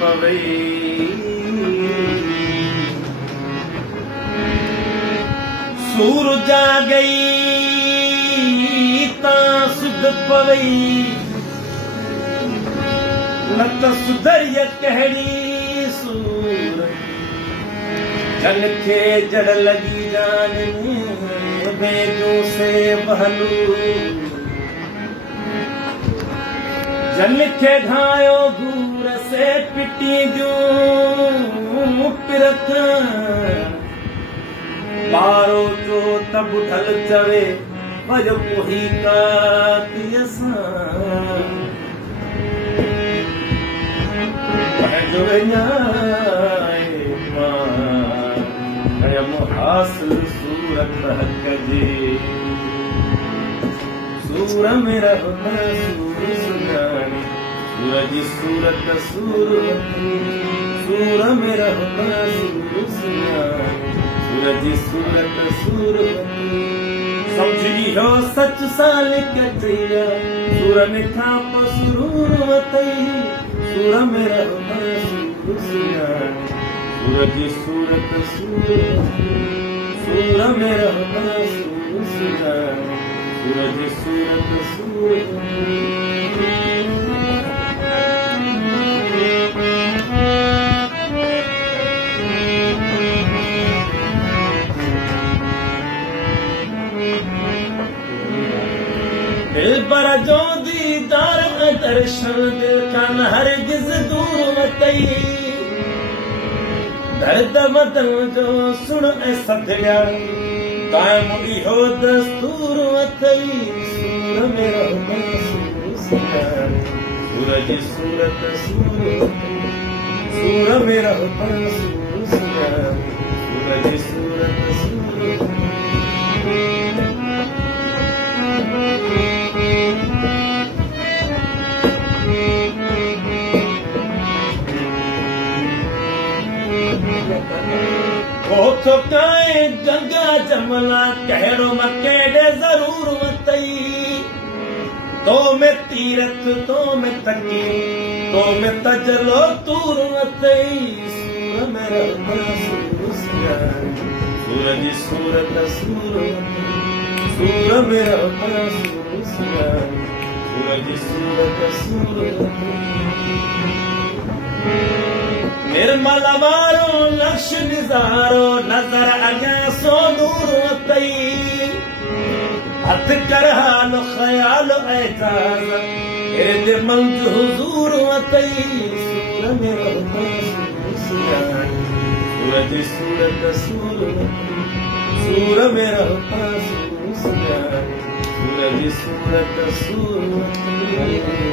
पवई सूर जा गई ता सुध पवई न त सुधरिय कहड़ी सूर जन खे जड़ लगी जान बेजू से बहलू जन खे घायो घूर से पिटी जूं पिरथ बारो जो तब ढल चवे वज कोही का तियसा जो न्याय मां हासिल सूरत हक जे सूर में रहना सूर सुनानी सूरज सूरत सूरवती सूर में रहना सूर सुनानी सूरज सूरत सूरवती समझी हो सच साल कटिया सूर में खाप सुरूरवती सूर में रहना सूर सुनानी सूरज सूरत सूरवती सूर में रहना सूर सुनानी सूरज सूरत सूरवती दिल पर जो दीदार दर्शन दिल का हरगिज दूर मतई दर्द बदन जो सुन सदया कायम इहो दस्तूर मतई सूर में रहना सूर सुनानी सूरज सूरत सूरवती सूर में रहना सूर सुनानी सूरज सूरत सूरवती तो काए गंगा जमला कहड़ो मकेडे जरूर मतई तो में तीरथ तो में तकी तो में तजलो तूर मतई सूर में रहना सूर सुनानी सूरज सूरत सूरवती सूर में रहना सूर सुनानी सूरज सूरत सूरवती निर्मल वारो लक्ष्य निजारो नजर अॻियां सो दूर वतई हथ कर हाल ख़याल एजाज़ इर्द मंज़ हुज़ूर वतई सूर में रहना सूर सुनानी सूरज सूरत सूरवती सूर में रहना सूर सुनानी सूरज सूरत सूरवती